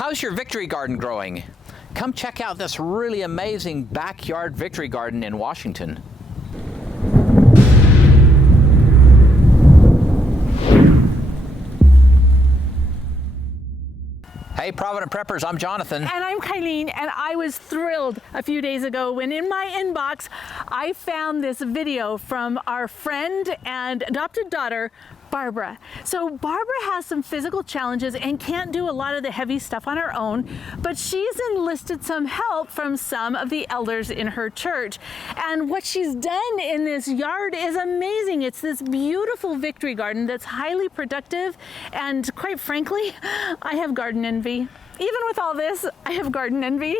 How's your victory garden growing? Come check out this really amazing backyard victory garden in Washington. Hey Provident Preppers, I'm Jonathan. And I'm Ceylon, and I was thrilled a few days ago when in my inbox I found this video from our friend and adopted daughter, Barbara. So Barbara has some physical challenges and can't do a lot of the heavy stuff on her own, but she's enlisted some help from some of the elders in her church. And what she's done in this yard is amazing. It's this beautiful victory garden that's highly productive, and quite frankly, I have garden envy. Even with all this, I have garden envy.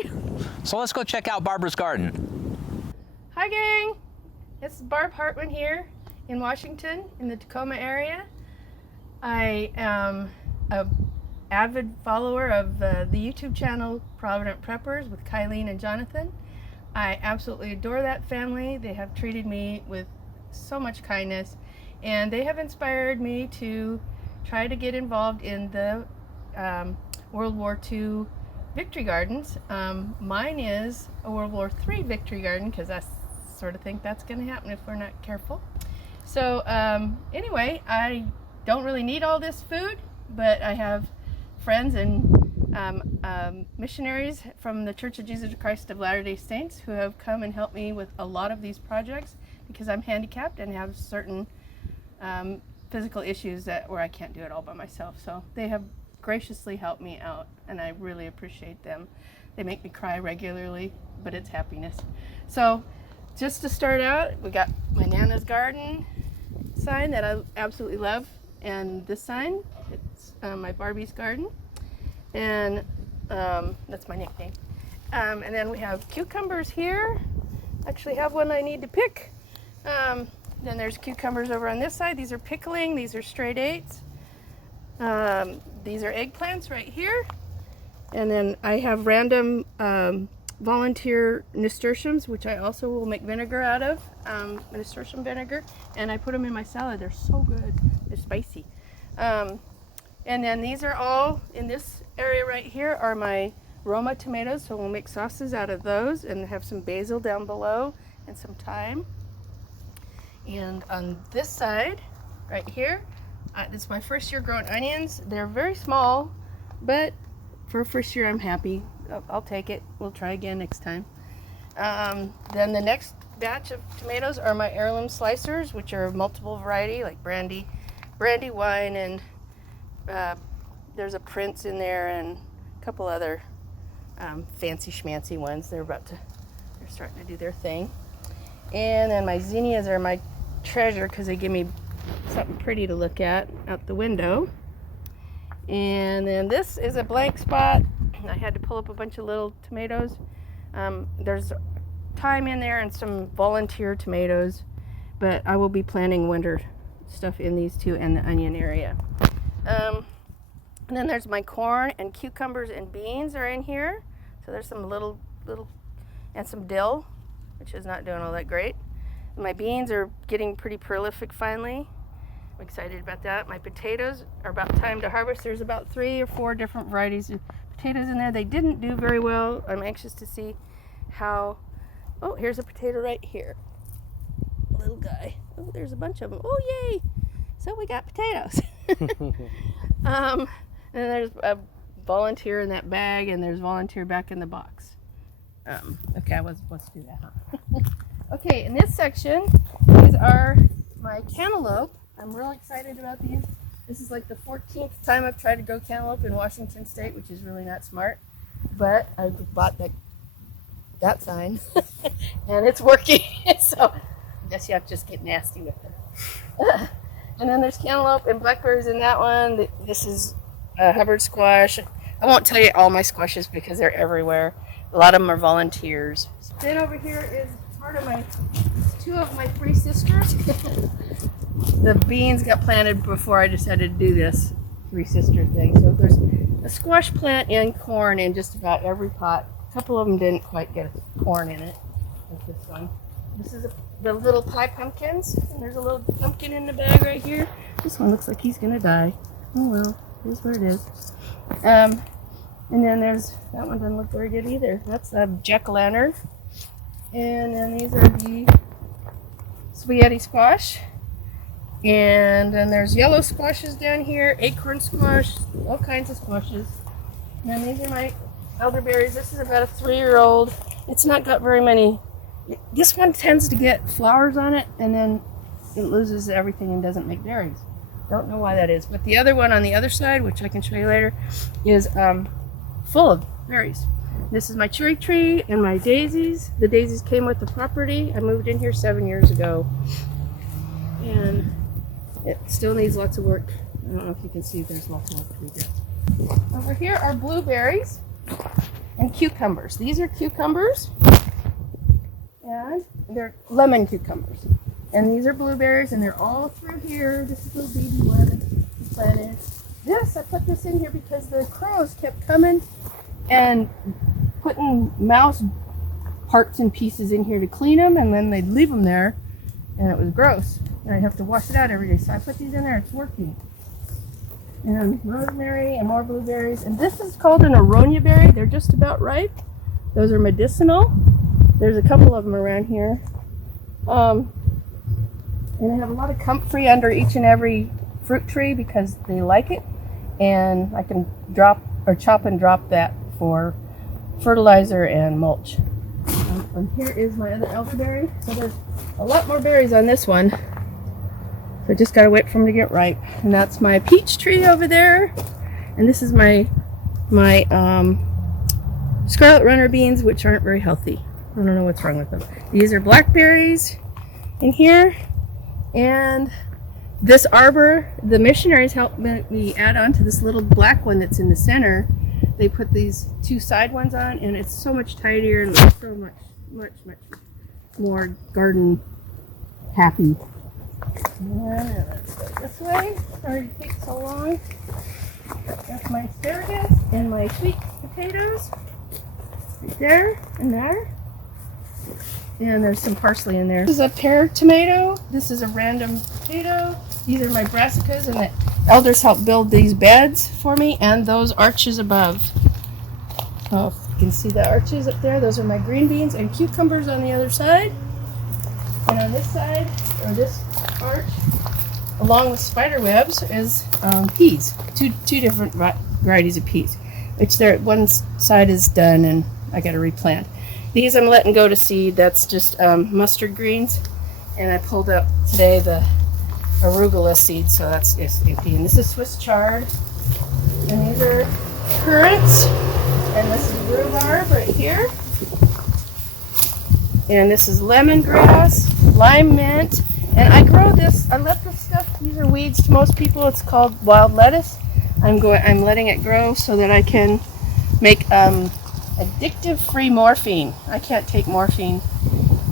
So let's go check out Barbara's garden. Hi gang, it's Barb Hartman here in Washington, in the Tacoma area. I am an avid follower of the YouTube channel Provident Preppers with Ceylon and Jonathan. I absolutely adore that family. They have treated me with so much kindness, and they have inspired me to try to get involved in the World War II victory gardens. Mine is a World War III victory garden because I sort of think that's going to happen if we're not careful. So anyway, I don't really need all this food, but I have friends and missionaries from the Church of Jesus Christ of Latter-day Saints who have come and helped me with a lot of these projects because I'm handicapped and have certain physical issues where I can't do it all by myself. So they have graciously helped me out, and I really appreciate them. They make me cry regularly, but it's happiness. So just to start out, we got my Nana's Garden sign that I absolutely love, and this sign, it's my Barbie's Garden, and that's my nickname. And then we have cucumbers here. Actually have one I need to pick. Then there's cucumbers over on this side. These are pickling, these are straight eights. These are eggplants right here. And then I have random volunteer nasturtiums, which I also will make vinegar out of, nasturtium vinegar, and I put them in my salad. They're so good. They're spicy. And then these are all, in this area right here, are my Roma tomatoes, so we'll make sauces out of those, and have some basil down below, and some thyme. And on this side, right here, this is my first year growing onions. They're very small, but for first year I'm happy. I'll take it. We'll try again next time. Then the next batch of tomatoes are my heirloom slicers, which are multiple variety, like brandy wine, and there's a Prince in there and a couple other fancy schmancy ones. They're starting to do their thing. And then my zinnias are my treasure because they give me something pretty to look at out the window. And then this is a blank spot. I had to pull up a bunch of little tomatoes. There's thyme in there and some volunteer tomatoes, but I will be planting winter stuff in these two and the onion area. And then there's my corn and cucumbers and beans are in here. So there's some little, and some dill, which is not doing all that great. My beans are getting pretty prolific finally. I'm excited about that. My potatoes are about time to harvest. There's about 3 or 4 different varieties of potatoes in there. They didn't do very well. I'm anxious to see how. Oh, here's a potato right here. Little guy. Oh, there's a bunch of them. Oh, yay! So we got potatoes. And then there's a volunteer in that bag, and there's volunteer back in the box. Okay, let's do that, huh? Okay, in this section, these are my cantaloupe. I'm real excited about these. This is like the 14th time I've tried to grow cantaloupe in Washington State, which is really not smart. But I bought that sign, and it's working. So I guess you have to just get nasty with it. And then there's cantaloupe and blackberries in that one. This is Hubbard squash. I won't tell you all my squashes because they're everywhere. A lot of them are volunteers. Then over here is part of two of my 3 sisters. The beans got planted before I decided to do this 3 sister thing. So there's a squash plant and corn in just about every pot. A couple of them didn't quite get corn in it, like this one. This is the little pie pumpkins. And there's a little pumpkin in the bag right here. This one looks like he's gonna die. Oh well, here's what it is. And then there's, that one doesn't look very good either. That's a jack-o'-lantern. And then these are the spaghetti squash. And then there's yellow squashes down here, acorn squash, all kinds of squashes. And then these are my elderberries. This is about a 3-year-old. It's not got very many. This one tends to get flowers on it, and then it loses everything and doesn't make berries. Don't know why that is. But the other one on the other side, which I can show you later, is full of berries. This is my cherry tree and my daisies. The daisies came with the property. I moved in here 7 years ago. And it still needs lots of work. I don't know if you can see, there's lots of work to be done. Over here are blueberries and cucumbers. These are cucumbers, and they're lemon cucumbers. And these are blueberries, and they're all through here. This is the baby one I planted. This, I put this in here because the crows kept coming and putting mouse parts and pieces in here to clean them, and then they'd leave them there, and it was gross. And I'd have to wash it out every day. So I put these in there. It's working. And rosemary and more blueberries. And this is called an aronia berry. They're just about ripe. Those are medicinal. There's a couple of them around here. And I have a lot of comfrey under each and every fruit tree because they like it. And I can drop or chop and drop that for fertilizer and mulch. And here is my other elderberry. So there's a lot more berries on this one. So I just gotta wait for them to get ripe. And that's my peach tree over there. And this is my scarlet runner beans, which aren't very healthy. I don't know what's wrong with them. These are blackberries in here. And this arbor, the missionaries helped me add on to this little black one that's in the center. They put these 2 side ones on, and it's so much tidier and so much more garden happy. And let's go this way. Sorry to take so long. That's my asparagus and my sweet potatoes. Right there and there. And there's some parsley in there. This is a pear tomato. This is a random potato. These are my brassicas, and the elders helped build these beds for me and those arches above. Oh, if you can see the arches up there, those are my green beans and cucumbers on the other side. And on this side, or this arch, along with spider webs, is peas. Two different varieties of peas. Which one side is done, and I got to replant. These I'm letting go to seed. That's just mustard greens. And I pulled up today the arugula seed, so that's just empty. And this is Swiss chard. And these are currants. And this is rhubarb right here. And this is lemongrass, lime mint. And I grow this, I let this stuff, these are weeds to most people. It's called wild lettuce. I'm letting it grow so that I can make addictive-free morphine. I can't take morphine,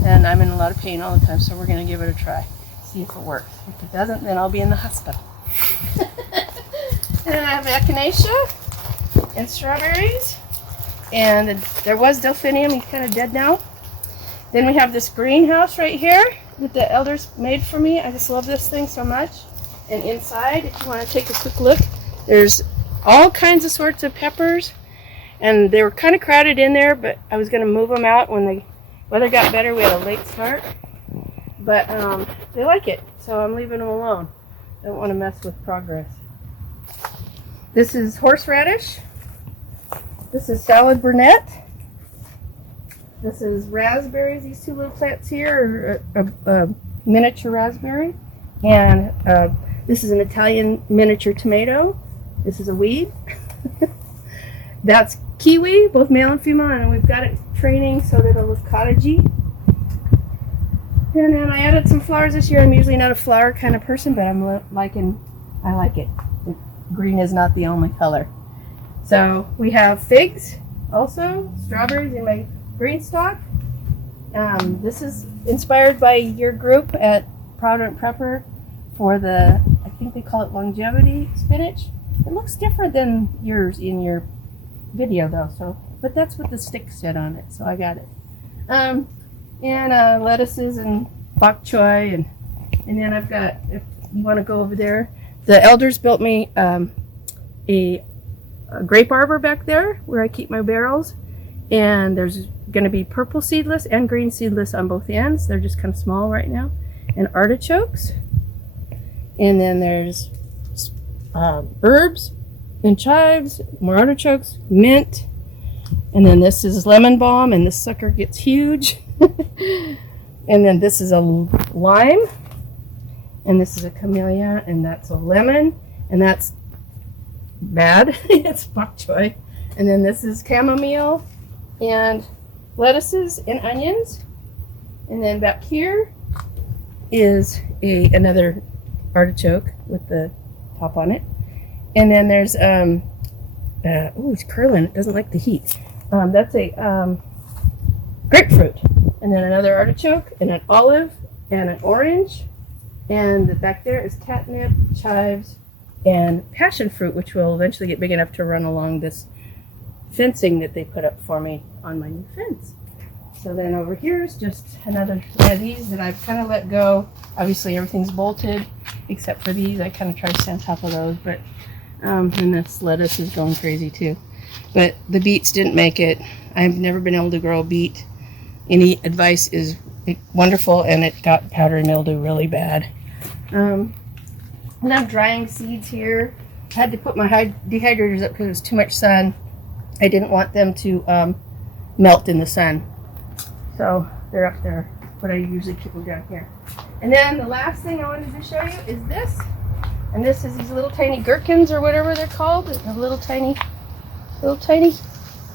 and I'm in a lot of pain all the time, so we're going to give it a try. See if it works. If it doesn't, then I'll be in the hospital. And then I have echinacea and strawberries. And there was delphinium. He's kind of dead now. Then we have this greenhouse right here that the elders made for me. I just love this thing so much. And inside, if you want to take a quick look, there's all kinds of sorts of peppers. And they were kind of crowded in there, but I was going to move them out when the weather got better. We had a late start. But they like it, so I'm leaving them alone. I don't want to mess with progress. This is horseradish. This is salad burnet. This is raspberries. These 2 little plants here are a miniature raspberry. And this is an Italian miniature tomato. This is a weed. That's kiwi, both male and female, and we've got it training so that it'll look cottagey. And then I added some flowers this year. I'm usually not a flower kind of person, but I like it. Green is not the only color. So we have figs, also strawberries in my green stock. This is inspired by your group at Provident Prepper for the, I think they call it longevity spinach. It looks different than yours in your video though, so, but that's what the stick said on it, so I got it. And lettuces and bok choy, and then I've got, if you want to go over there, the elders built me a a grape arbor back there where I keep my barrels. And there's going to be purple seedless and green seedless on both ends. They're just kind of small right now. And artichokes. And then there's herbs and chives, more artichokes, mint. And then this is lemon balm, and this sucker gets huge. And then this is a lime. And this is a camellia, and that's a lemon. And that's bad. It's bok choy. And then this is chamomile and lettuces and onions. And then back here is another artichoke with the top on it. And then there's oh, it's curling. It doesn't like the heat. That's a grapefruit. And then another artichoke and an olive and an orange. And back there is catnip, chives, and passion fruit, which will eventually get big enough to run along this fencing that they put up for me on my new fence. So then over here is just another one of these that I've kind of let go. Obviously everything's bolted except for these. I kind of tried to stay on top of those, but and this lettuce is going crazy too. But the beets didn't make it. I've never been able to grow a beet. Any advice is wonderful, and it got powdery mildew really bad. And I'm drying seeds here. I had to put my dehydrators up because it was too much sun. I didn't want them to melt in the sun. So they're up there, but I usually keep them down here. And then the last thing I wanted to show you is this. And this is these little tiny gherkins or whatever they're called. They have little tiny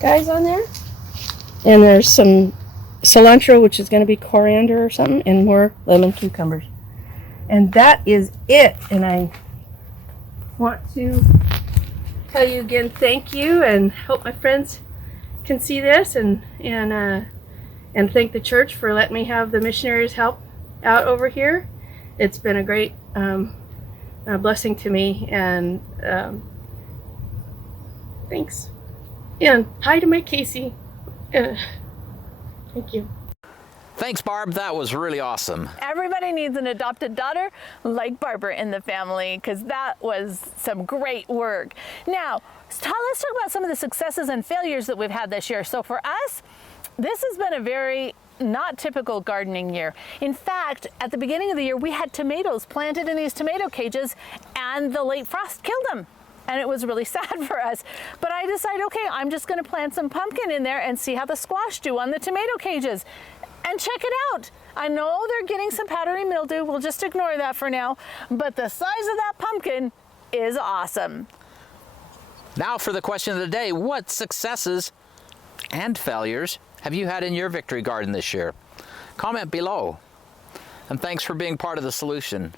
guys on there. And there's some cilantro, which is going to be coriander or something, and more lemon cucumbers. And that is it. And I want to tell you again, thank you, and hope my friends can see this, and thank the church for letting me have the missionaries help out over here. It's been a great blessing to me, and thanks. And hi to my Casey. Thank you. Thanks, Barb. That was really awesome. Everybody needs an adopted daughter like Barbara in the family, because that was some great work. Now, let's talk about some of the successes and failures that we've had this year. So for us, this has been a very not typical gardening year. In fact, at the beginning of the year, we had tomatoes planted in these tomato cages, and the late frost killed them. And it was really sad for us. But I decided, okay, I'm just going to plant some pumpkin in there and see how the squash do on the tomato cages. And check it out. I know they're getting some powdery mildew. We'll just ignore that for now. But the size of that pumpkin is awesome. Now for the question of the day. What successes and failures have you had in your victory garden this year? Comment below. And thanks for being part of the solution.